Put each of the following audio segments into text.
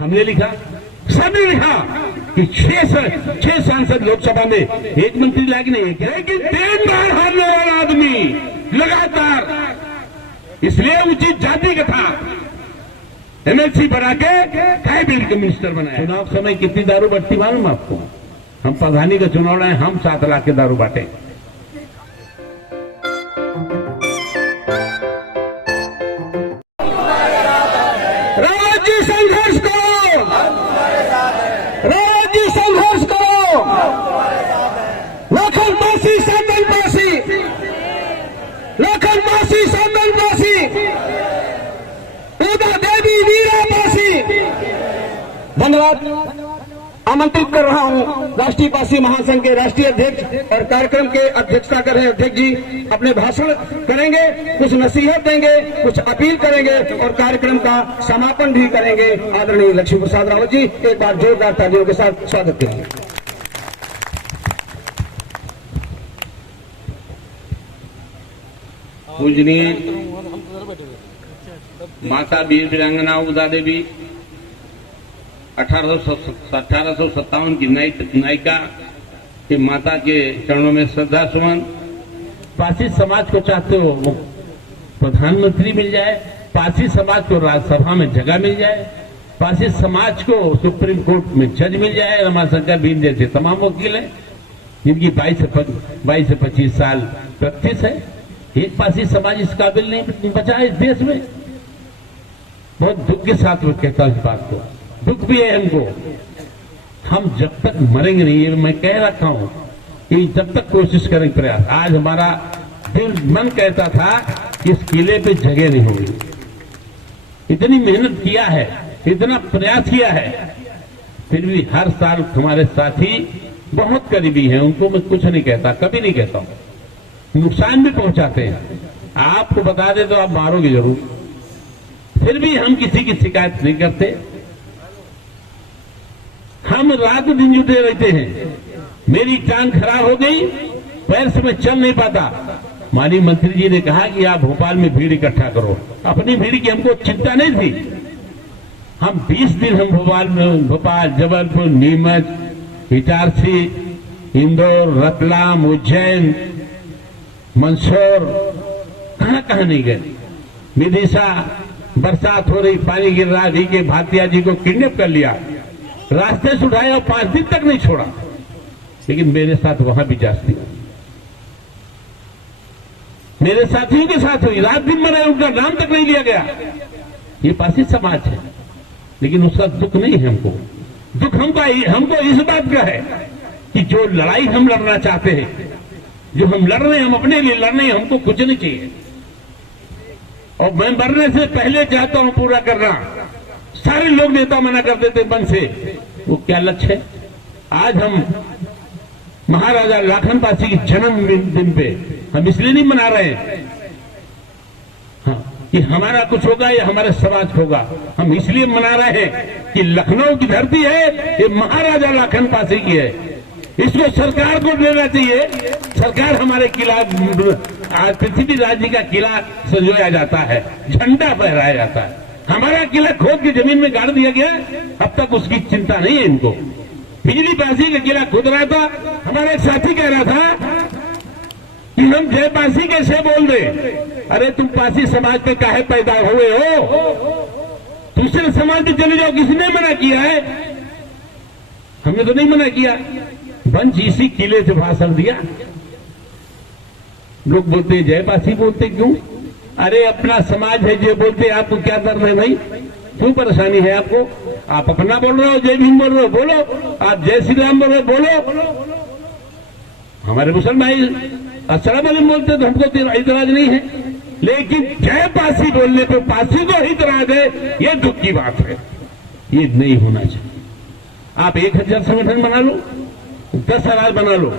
हमने लिखा, सबने लिखा कि छह सांसद लोकसभा में एक मंत्री लायक नहीं है, लेकिन 3 बार हारने वाला आदमी लगातार, इसलिए उचित जाति का था, एमएलसी बना के कैबिनेट मिनिस्टर बनाया। चुनाव समय कितनी दारू बढ़ती मालूम आपको? हम प्रधानी का चुनाव लड़े, हम 7 लाख के दारू बांटे। राज्य संघर्ष करो, राज्य संघर्ष करो, लखन पासी संदन पासी, लखन पासी संदन पासी, उदा देवी वीरा पासी। धन्यवाद। आमंत्रित कर रहा हूं राष्ट्रीय पासी महासंघ के राष्ट्रीय अध्यक्ष और कार्यक्रम के अध्यक्षता कर रहे अध्यक्ष जी अपने भाषण करेंगे, कुछ नसीहत देंगे, कुछ अपील करेंगे और कार्यक्रम का समापन भी करेंगे। आदरणीय लक्ष्मी प्रसाद रावत जी, एक बार जोरदार तालियों के साथ स्वागत करेंगे। पूजनीय माता वीर वीरांगना उदा देवी 1857 की नायिका की माता के चरणों में श्रद्धा सुमन। पासी समाज को चाहते हो प्रधानमंत्री मिल जाए, पासी समाज को राज्यसभा में जगह मिल जाए, पासी समाज को सुप्रीम कोर्ट में जज मिल जाए। रमाशंकर भीम जैसे तमाम वकील हैं जिनकी 22 से 25 साल प्रैक्टिस है। एक पासी समाज इस काबिल नहीं बचा इस देश में। बहुत दुख के साथ मैं कहता हूं इस बात को, दुख भी है हमको। हम जब तक मरेंगे नहीं, ये मैं कह रखा हूं कि जब तक कोशिश करेंगे प्रयास। आज हमारा दिल मन कहता था कि इस किले पे जगह नहीं होगी। इतनी मेहनत किया है, इतना प्रयास किया है, फिर भी हर साल हमारे साथी बहुत करीबी हैं, उनको मैं कुछ नहीं कहता, कभी नहीं कहता हूं। नुकसान भी पहुंचाते हैं। आपको बता दे तो आप मारोगे जरूर, फिर भी हम किसी की शिकायत नहीं करते। हम रात दिन जुटे रहते हैं। मेरी टांग खराब हो गई, पैर से मैं चल नहीं पाता। माननीय मंत्री जी ने कहा कि आप भोपाल में भीड़ इकट्ठा करो। अपनी भीड़ की हमको चिंता नहीं थी। हम 20 दिन हम भोपाल, जबलपुर, नीमच, इटारसी, इंदौर, रतलाम, उज्जैन, मंदसौर, कहां नहीं गए। विदिशा, बरसात हो रही, पानी गिर रहा, के भाटिया जी को किडनैप कर लिया, रास्ते से उठाया और 5 दिन तक नहीं छोड़ा। लेकिन मेरे साथ वहां भी जाती हुई, मेरे साथियों के साथ हुई, रात दिन मरे, उनका नाम तक नहीं लिया गया। ये पासी समाज है, लेकिन उसका दुख नहीं है हमको। दुख हमको इस बात का है कि जो लड़ाई हम लड़ना चाहते हैं, जो हम लड़ रहे हैं, हम अपने लिए लड़ रहे हैं, हमको कुछ नहीं चाहिए। और मैं मरने से पहले चाहता हूं पूरा करना। सारे लोग नेता मना कर देते मन से, वो क्या लक्ष्य है? आज हम महाराजा लाखन पासी के जन्मदिन पे हम इसलिए नहीं मना रहे हैं कि हमारा कुछ होगा या हमारे समाज को होगा। हम इसलिए मना रहे हैं कि लखनऊ की धरती है, ये महाराजा लाखन पासी की है। इसको सरकार को लेना चाहिए। सरकार हमारे किला, आज पृथ्वीराज जी का किला सजोया जाता है, झंडा फहराया जाता है। हमारा किला खोद के जमीन में गाड़ दिया गया, अब तक उसकी चिंता नहीं है इनको। बिजली पासी का किला खोद रहा था, हमारा एक साथी कह रहा था कि हम जय पासी कैसे बोल दे। अरे तुम पासी समाज पे काहे पैदा हुए हो? दूसरे समाज में चले जाओ। किसने मना किया है? हमने तो नहीं मना किया। वंश इसी किले से भाषण दिया। लोग बोलते जय पासी बोलते क्यों? अरे अपना समाज है जो बोलते, आपको क्या दर्द है भाई? क्यों परेशानी है आपको? आप अपना बोल रहे हो, जय भीम बोल रहे हो, बोलो। आप जय श्री राम बोल रहे हो, बोलो। हमारे मुसलमान भाई अस्सलाम वालेकुम बोलते तो हमको इतराज नहीं है, लेकिन जय पासी बोलने पे पासी को इतराज है, ये दुख की बात है। ये नहीं होना चाहिए। आप 1000 संगठन बना लो, 10,000 बना लो,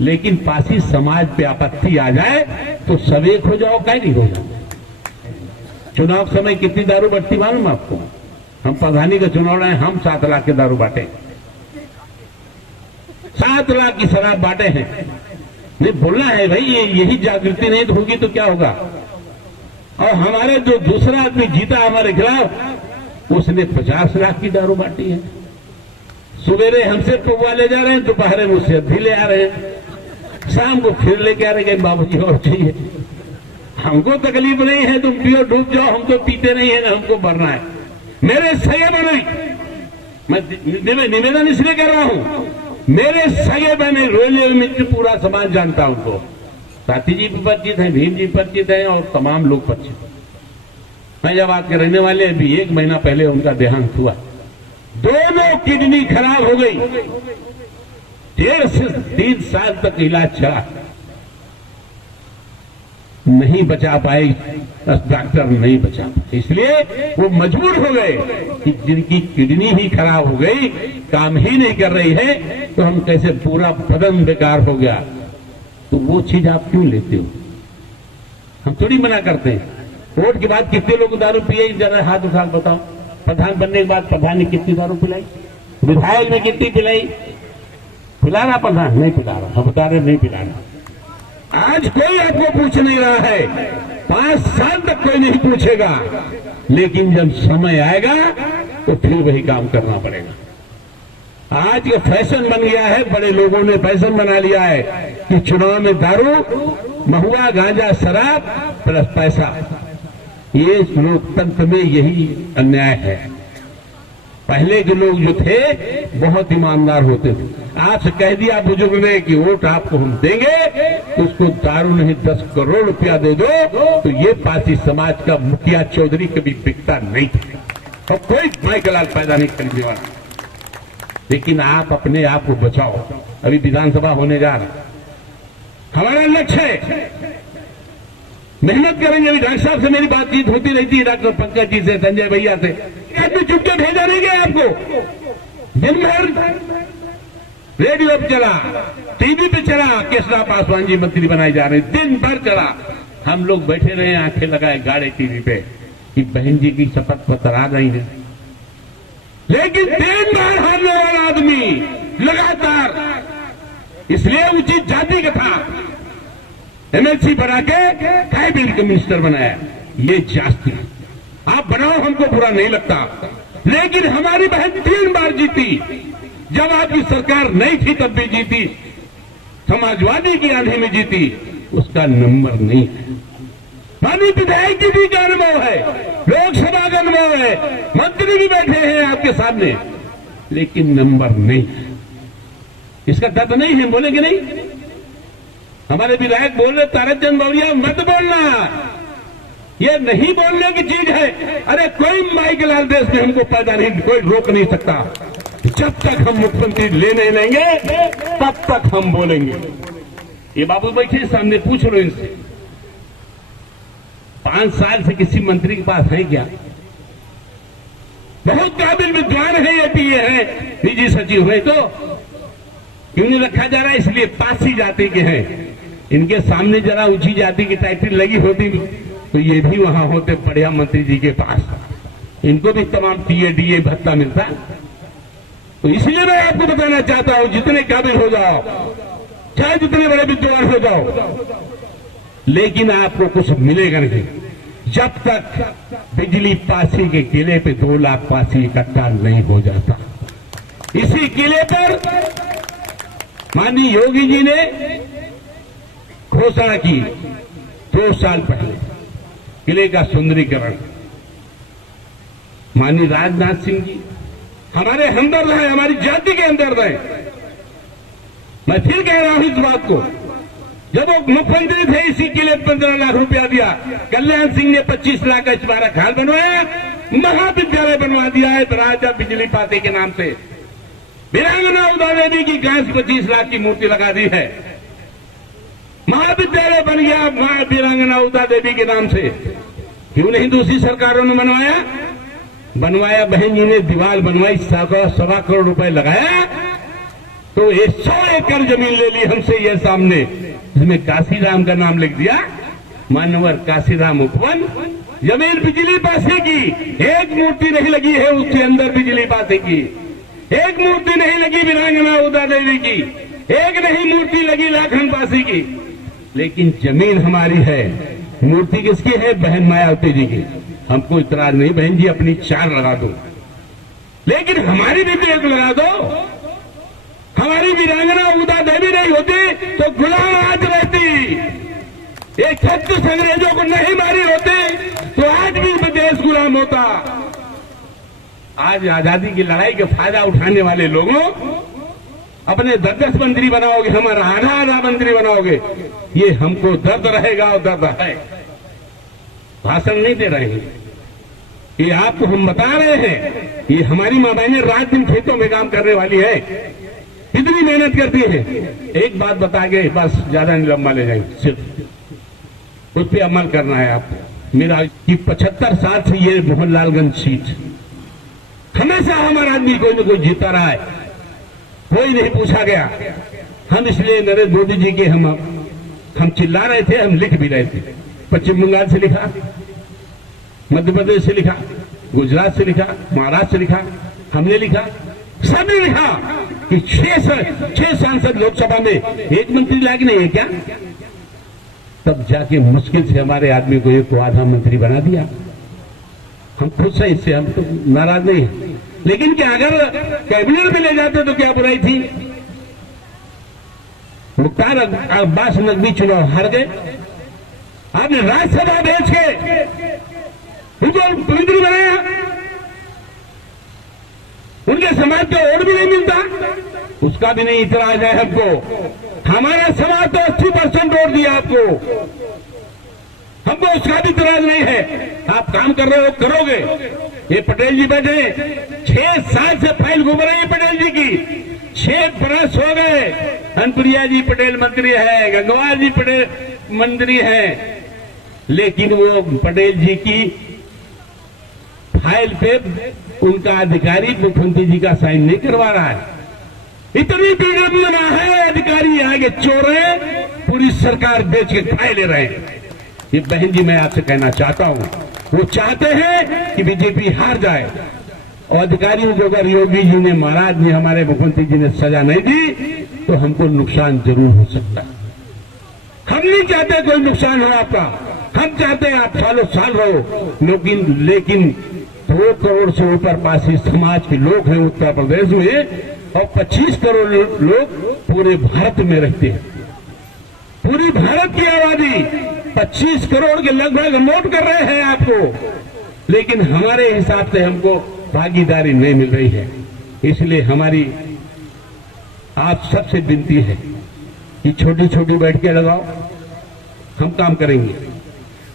लेकिन पासी समाज पे आपत्ति आ जाए तो सब एक हो जाओ, क्या नहीं हो जाओ। चुनाव समय कितनी दारू बढ़ती मालूम आपको? हम प्रधानी का चुनाव लड़े, हम 7 लाख के दारू बांटे, 7 लाख की शराब बांटे हैं। नहीं बोलना है भाई, यही जागृति नहीं होगी तो क्या होगा? और हमारे जो दूसरा आदमी जीता हमारे खिलाफ, उसने 50 लाख की दारू बांटी है। सवेरे हमसे पौवा ले जा रहे हैं, दोपहर में उससे भी ले आ रहे हैं, शाम को फिर लेके आ रहे हैं बाबूजी और चाहिए। हमको तकलीफ नहीं है, तुम पियो डूब जाओ, हम तो पीते नहीं है ना, हमको मरना है। मेरे सगे बने, मैं निवेदन इसलिए कर रहा हूं, मेरे सगे बने रोले मित्र पूरा समाज जानता हूं उनको। साथी जी भी परिचित है, भीम जी परिचित है और तमाम लोग परिचित हैं। फैजाबाद के रहने वाले, अभी 1 महीना पहले उनका देहांत हुआ। दोनों किडनी खराब हो गई, 1.5 से 3 साल तक इलाज चला, नहीं बचा पाए, डॉक्टर नहीं बचा पाए, इसलिए वो मजबूर हो गए कि जिनकी किडनी ही खराब हो गई, काम ही नहीं कर रही है, तो हम कैसे, पूरा बदन बेकार हो गया। तो वो चीज आप क्यों लेते हो? हम थोड़ी मना करते हैं। वोट के बाद कितने लोग दारू पिए, जरा हाथ उठा बताओ। प्रधान बनने के बाद प्रधान ने कितनी दारू पिलाई, विधायक ने कितनी पिलाई? पिला रहा प्रधान? नहीं पिला रहा, हम बता रहे नहीं पिला रहा। आज कोई आपको पूछ नहीं रहा है, 5 साल तक कोई नहीं पूछेगा, लेकिन जब समय आएगा तो फिर वही काम करना पड़ेगा। आज ये फैशन बन गया है, बड़े लोगों ने फैशन बना लिया है कि चुनाव में दारू, महुआ, गांजा, शराब प्लस पैसा। ये लोकतंत्र में यही अन्याय है। पहले के लोग जो थे बहुत ईमानदार होते थे। आपसे कह दिया बुजुर्ग ने कि वोट आपको हम देंगे, तो उसको दारू नहीं 10 करोड़ रुपया दे दो, तो ये पासी समाज का मुखिया चौधरी कभी बिकता नहीं था और कोई माइकलाल पैदा नहीं खरीदने वाला। लेकिन आप अपने आप को बचाओ। अभी विधानसभा होने जा रहा, हमारा लक्ष्य है, मेहनत करेंगे। अभी डॉक्टर साहब से मेरी बातचीत होती रहती है, डॉक्टर पंकज जी से, संजय भैया से। आदमी चुप के भेजा नहीं गया आपको। दिन भर रेडियो पे चला, टीवी पे चला, कृष्णा पासवान जी मंत्री बनाए जा रहे, दिन भर चला। हम लोग बैठे रहे, आंखें लगाए गाड़े टीवी पे कि बहन जी की शपथ पत्र आ गई है, लेकिन दिन भर हारने वाला आदमी लगातार, इसलिए उचित जाति का था, एमएलसी बना के कैबिनेट मिनिस्टर बनाया। ये जाति आप बनाओ, हमको बुरा नहीं लगता, लेकिन हमारी बहन 3 बार जीती। जब आपकी सरकार नहीं थी तब भी जीती, समाजवादी की आंधी में जीती, उसका नंबर नहीं है। माननीय विधायक जी भी का अनुभव है, लोकसभा का अनुभव है, मंत्री भी बैठे हैं आपके सामने, लेकिन नंबर नहीं है। इसका दर्द नहीं है, बोलेंगे नहीं? हमारे विधायक बोल रहे, तारक चंद मौर्य मत बोलना, ये नहीं बोलने की चीज है। अरे कोई माइकलाल देश में हमको पैदा नहीं, कोई रोक नहीं सकता। जब तक हम मुख्यमंत्री लेने लेंगे तब तक हम बोलेंगे। ये बाबू बैठे सामने, पूछ लो इनसे, 5 साल से किसी मंत्री के पास है क्या? बहुत काबिल विद्वान है, ये पीए हैं, निजी सचिव है, तो क्यों नहीं रखा जा रहा है? इसलिए पासी जाति के हैं। इनके सामने जरा ऊंची जाति की टाइटल लगी होती तो ये भी वहां होते बढ़िया मंत्री जी के पास, इनको भी तमाम टीए डीए भत्ता मिलता। तो इसलिए मैं आपको बताना चाहता हूं, जितने काबिल हो जाओ, चाहे जितने बड़े विद्वान हो जाओ, लेकिन आपको कुछ मिलेगा नहीं जब तक बिजली पासी के किले पे 2 लाख पासी इकट्ठा नहीं हो जाता। इसी किले पर माननीय योगी जी ने घोषणा की 2 साल पहले, किले का सुंदरीकरण। माननीय राजनाथ सिंह जी हमारे हमदर्द हैं, हमारी जाति के हमदर्द हैं। मैं फिर कह रहा हूं इस बात को, जब वो मुख्यमंत्री थे इसी किले 15 लाख रुपया दिया, कल्याण सिंह ने 25 लाख का स्मारक हाल बनवाया, महाविद्यालय बनवा दिया है राजा बिजली पासी के नाम से। वीरांगना उदा देवी की गांस 25 लाख की मूर्ति लगा दी है, महाविद्यालय बन गया वीरांगना उदा देवी के नाम से। क्यों नहीं दूसरी सरकारों ने बनवाया? बहन जी ने दीवार बनवाई, 1.25 करोड़ रुपए लगाया, तो ये 100 एकड़ जमीन ले ली हमसे ये सामने, जिसमें काशीराम का नाम लिख दिया, मानवर काशीराम उपवन। जमीन बिजली पासी की, एक मूर्ति नहीं लगी है उसके अंदर बिजली पासी की, एक मूर्ति नहीं लगी वीरांगना उदा देवी की, एक नहीं मूर्ति लगी लाखन पासी की। लेकिन जमीन हमारी है, मूर्ति किसकी है? बहन मायावती जी की। हमको इतराज नहीं, बहन जी अपनी 4 लगा दो, लेकिन हमारी भी 1 लगा दो। हमारी वीरांगना उदा देवी नहीं होती तो गुलाम आज रहती। ये 36 अंग्रेजों को नहीं मारी होती तो आज भी देश गुलाम होता। आज आजादी की लड़ाई का फायदा उठाने वाले लोगों अपने 10-10 मंत्री बनाओगे, हमारा आधा मंत्री बनाओगे, ये हमको दर्द रहेगा और दर्द है। भाषण नहीं दे रहे हैं, ये आपको हम बता रहे हैं। ये हमारी माँ बहनें रात दिन खेतों में काम करने वाली है, इतनी मेहनत करती है। एक बात बता के बस ज्यादा नहीं लंबा ले जाएंगे, सिर्फ उस पर अमल करना है आपको। मेरा कि 75 साल से ये मोहनलालगंज सीट हमेशा हमारा आदमी कोई न कोई जीता रहा है, कोई नहीं पूछा गया। हम इसलिए नरेंद्र मोदी जी के हम चिल्ला रहे थे, हम लिख भी रहे थे। पश्चिम बंगाल से लिखा, मध्य प्रदेश से लिखा, गुजरात से लिखा, महाराष्ट्र से लिखा, हमने लिखा, सबने लिखा कि 6 सांसद लोकसभा में 1 मंत्री लायक नहीं है क्या? तब जाके मुश्किल से हमारे आदमी को 1 को आधा मंत्री बना दिया। हम खुश हैं इससे, हम तो नाराज नहीं है। लेकिन क्या अगर कैबिनेट में ले जाते तो क्या बुराई थी? मुख्तार अब्बास नकवी चुनाव हार गए, आपने राज्यसभा भेज के उनको मंत्री बनाया, उनके समाज को वोट भी नहीं मिलता, उसका भी नहीं इतराज है हमको। हमारा समाज तो 80% वोट दिया आपको, हमको उसका भी इतराज नहीं है। आप काम कर रहे हो, करोगे। ये पटेल जी बैठे 6 साल से फाइल घूम रही है पटेल जी की, 6 बरस हो गए। अनुप्रिया जी पटेल मंत्री है, गंगवार जी पटेल मंत्री है, लेकिन वो पटेल जी की फाइल पे उनका अधिकारी मुख्यमंत्री जी का साइन नहीं करवा रहा है। इतनी विडंबना है, अधिकारी आगे चोर है, पूरी सरकार बेच के फाइल ले रहे हैं। ये बहन जी मैं आपसे कहना चाहता हूं, वो चाहते हैं कि बीजेपी हार जाए, और अधिकारियों को अगर योगी जी ने, महाराज ने, हमारे मुख्यमंत्री जी ने सजा नहीं दी तो हमको नुकसान जरूर हो सकता है। हम नहीं चाहते कोई नुकसान हो आपका, हम चाहते हैं आप सालों साल रहो। लेकिन 2 करोड़ से ऊपर पासी समाज के लोग हैं उत्तर प्रदेश में, और 25 करोड़ लोग पूरे भारत में रहते हैं। पूरी भारत की आबादी 25 करोड़ के लगभग नोट कर रहे हैं आपको, लेकिन हमारे हिसाब से हमको भागीदारी नहीं मिल रही है। इसलिए हमारी आप सबसे विनती है कि छोटी छोटी बैठकें लगाओ, हम काम करेंगे।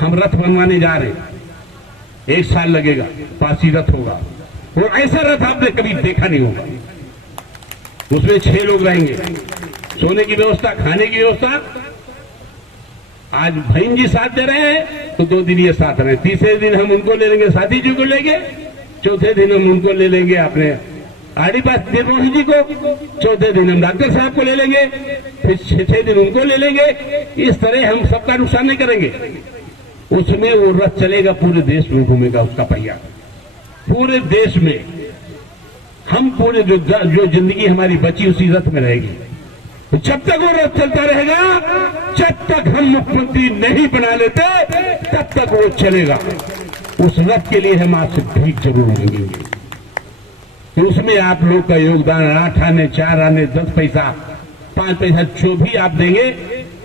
हम रथ बनवाने जा रहे हैं, 1 साल लगेगा, पासी रथ होगा, और ऐसा रथ आपने कभी देखा नहीं होगा। उसमें 6 लोग रहेंगे, सोने की व्यवस्था, खाने की व्यवस्था। आज बहन जी साथ दे रहे हैं तो 2 दिन ये साथ रहे, तीसरे दिन हम उनको ले लेंगे, साथी जी को लेंगे, चौथे दिन हम उनको ले लेंगे अपने आरडी पास निर्मोही जी को, चौथे दिन हम डॉक्टर साहब को ले लेंगे, फिर 6 दिन उनको ले लेंगे। इस तरह हम सबका नुकसान नहीं करेंगे। उसमें वो रथ चलेगा, पूरे देश में घूमेगा उसका पहिया, पूरे देश में। हम पूरे जो जिंदगी हमारी बची उसी रथ में रहेगी। जब तक वो रथ चलता रहेगा, जब तक हम मुख्यमंत्री नहीं बना लेते, तब तक वो चलेगा। उस रथ के लिए हम आपसे भीख जरूर मांगेंगे कि उसमें आप लोग का योगदान 8 आने, 4 आने, 10 पैसा, 5 पैसा जो भी आप देंगे,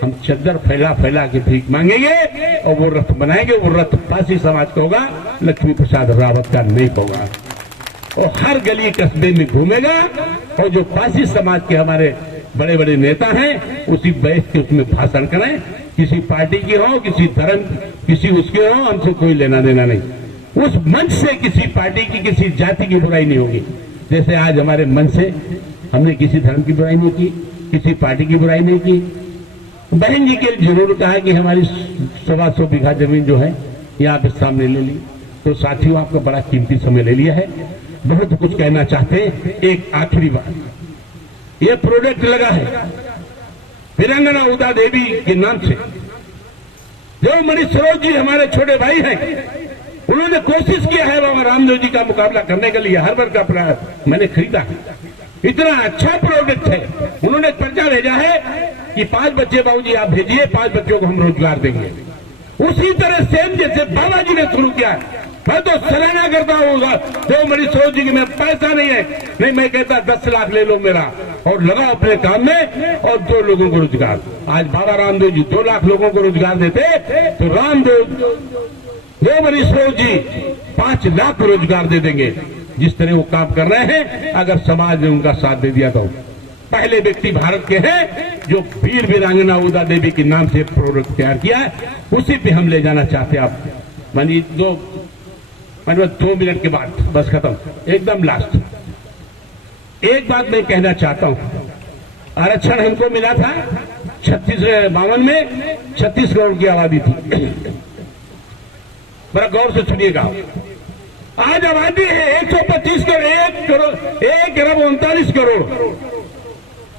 हम चद्दर फैला फैला के भीख मांगेंगे और वो रथ बनाएंगे। वो रथ पासी समाज का होगा, लक्ष्मी प्रसाद रावत का नहीं होगा। और हर गली कस्बे में घूमेगा, और जो पासी समाज के हमारे बड़े बड़े नेता हैं उसी बैठ के उसमें भाषण करें। किसी पार्टी के हो, किसी धर्म, किसी उसके हो, हमसे कोई लेना देना नहीं। उस मंच से किसी पार्टी की, किसी जाति की बुराई नहीं होगी। जैसे आज हमारे मंच से हमने किसी धर्म की बुराई नहीं की, किसी पार्टी की बुराई नहीं की। बहन जी के जरूर कहा कि हमारी 125 बीघा जमीन जो है यहाँ पे सामने ले ली। तो साथियों, आपका बड़ा कीमती समय ले लिया है, बहुत कुछ कहना चाहते हैं। एक आखिरी बात, ये प्रोजेक्ट लगा है वीरांगना उदा देवी के नाम से। जो मनीष सरोज जी हमारे छोटे भाई हैं, उन्होंने कोशिश किया है बाबा रामदेव जी का मुकाबला करने के लिए। हर वर्ग का प्लाट मैंने खरीदा है, इतना अच्छा प्रोजेक्ट है। उन्होंने एक पर्चा भेजा है कि 5 बच्चे बाबूजी आप भेजिए, 5 बच्चों को हम रोजगार देंगे। उसी तरह सेम जैसे बाबा जी ने शुरू किया मैं तो सराहना करता हूँ जो मेरी सोच जी की मैं पैसा नहीं है, नहीं मैं कहता 10 लाख ले लो मेरा और लगाओ अपने काम में और 2 लोगों को रोजगार। आज बाबा रामदेव जी 2 लाख लोगों को रोजगार देते तो रामदेव जो मेरी सोच जी 5 लाख रोजगार दे देंगे। जिस तरह वो काम कर रहे हैं, अगर समाज ने उनका साथ दे दिया तो पहले व्यक्ति भारत के हैं जो वीर वीरांगना उदा देवी के नाम से प्रोडक्ट तैयार किया है, उसी पे हम ले जाना चाहते हैं। आप मानिए 2 मिनट के बाद बस खत्म, एकदम लास्ट एक बात मैं कहना चाहता हूं। आरक्षण हमको मिला था 52 में 36 करोड़ की आबादी थी। बड़ा गौर से सुनिएगा, आज आबादी है 125 करोड़, 1 अरब 39 करोड़।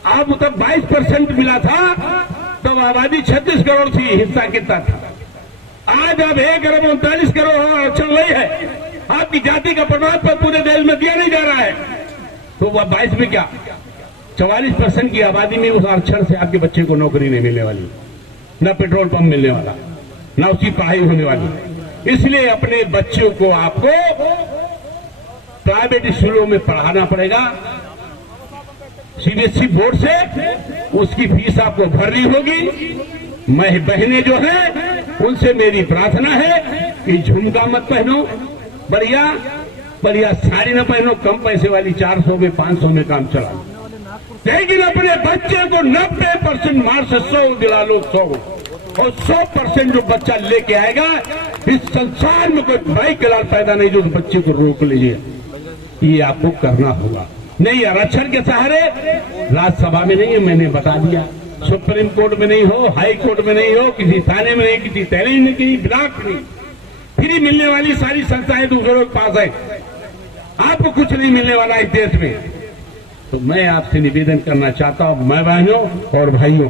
आप तब 22% मिला था, तब आबादी 36 करोड़ थी, हिस्सा कितना था? आज अब 1 अरब 39 करोड़ आरक्षण नहीं है। आपकी जाति का प्रमाण पत्र पूरे देश में दिया नहीं जा रहा है, तो वह 22 में क्या 44% की आबादी में उस आरक्षण से आपके बच्चे को नौकरी नहीं मिलने वाली, न पेट्रोल पंप मिलने वाला, न उसकी पढ़ाई होने वाली। इसलिए अपने बच्चों को आपको प्राइवेट स्कूलों में पढ़ाना पड़ेगा। सीबीएसई बोर्ड से उसकी फीस आपको भरनी होगी। मैं बहनें जो हैं उनसे मेरी प्रार्थना है कि झुमका मत पहनो, बढ़िया साड़ी न पहनो, कम पैसे वाली 400 में 500 में काम चला, लेकिन अपने बच्चे को 90% मार्क्स से 100 दिला लो, 100 और 100% जो बच्चा लेके आएगा, इस संसार में कोई भाई कलाल पैदा नहीं जो बच्चे को रोक लीजिए। ये आपको करना होगा। नहीं आरक्षण के सहारे राज्यसभा में नहीं है, मैंने बता दिया, सुप्रीम कोर्ट में नहीं हो, हाई कोर्ट में नहीं हो, किसी थाने में नहीं, किसी तहरीर में, किसी ब्लॉक में फ्री मिलने वाली सारी संस्थाएं दूसरों के पास है। आपको कुछ नहीं मिलने वाला इस देश में। तो मैं आपसे निवेदन करना चाहता हूं, मैं बहनों और भाइयों,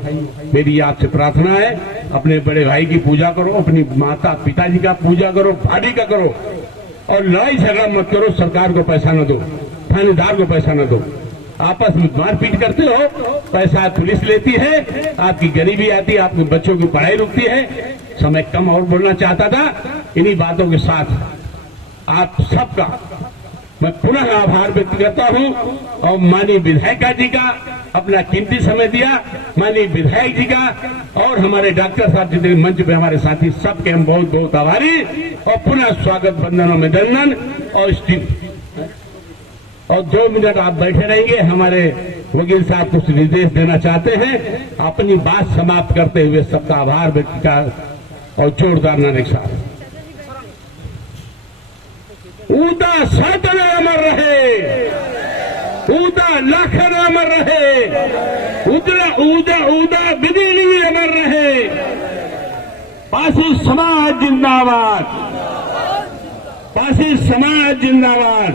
मेरी आपसे प्रार्थना है, अपने बड़े भाई की पूजा करो, अपनी माता पिताजी का पूजा करो, भाभी का करो, और लड़ाई झगड़ा मत करो। सरकार को पैसा न दो, थानेदार को पैसा न दो, आपस में मारपीट करते हो, पैसा पुलिस लेती है, आपकी गरीबी आती है, आपके बच्चों की पढ़ाई रुकती है। समय कम और बोलना चाहता था। इन्हीं बातों के साथ आप सबका मैं पुनः आभार व्यक्त करता हूं और माननीय विधायिका जी का अपना कीमती समय दिया, माननीय विधायक जी का और हमारे डॉक्टर साहब जितने मंच पे हमारे साथी सबके हम बहुत बहुत आभारी। और पुनः स्वागत बंधनों में दंडन और और 2 मिनट आप बैठे रहेंगे। हमारे वकील साहब कुछ निर्देश देना चाहते हैं। अपनी बात समाप्त करते हुए सबका आभार व्यक्त कर और जोरदार नारे साहब। ऊदा सातन अमर रहे, ऊदा लाखन अमर रहे, उदा ऊदा ऊदा बिजली अमर रहे। पासी समाज जिंदाबाद, पासी समाज जिंदाबाद।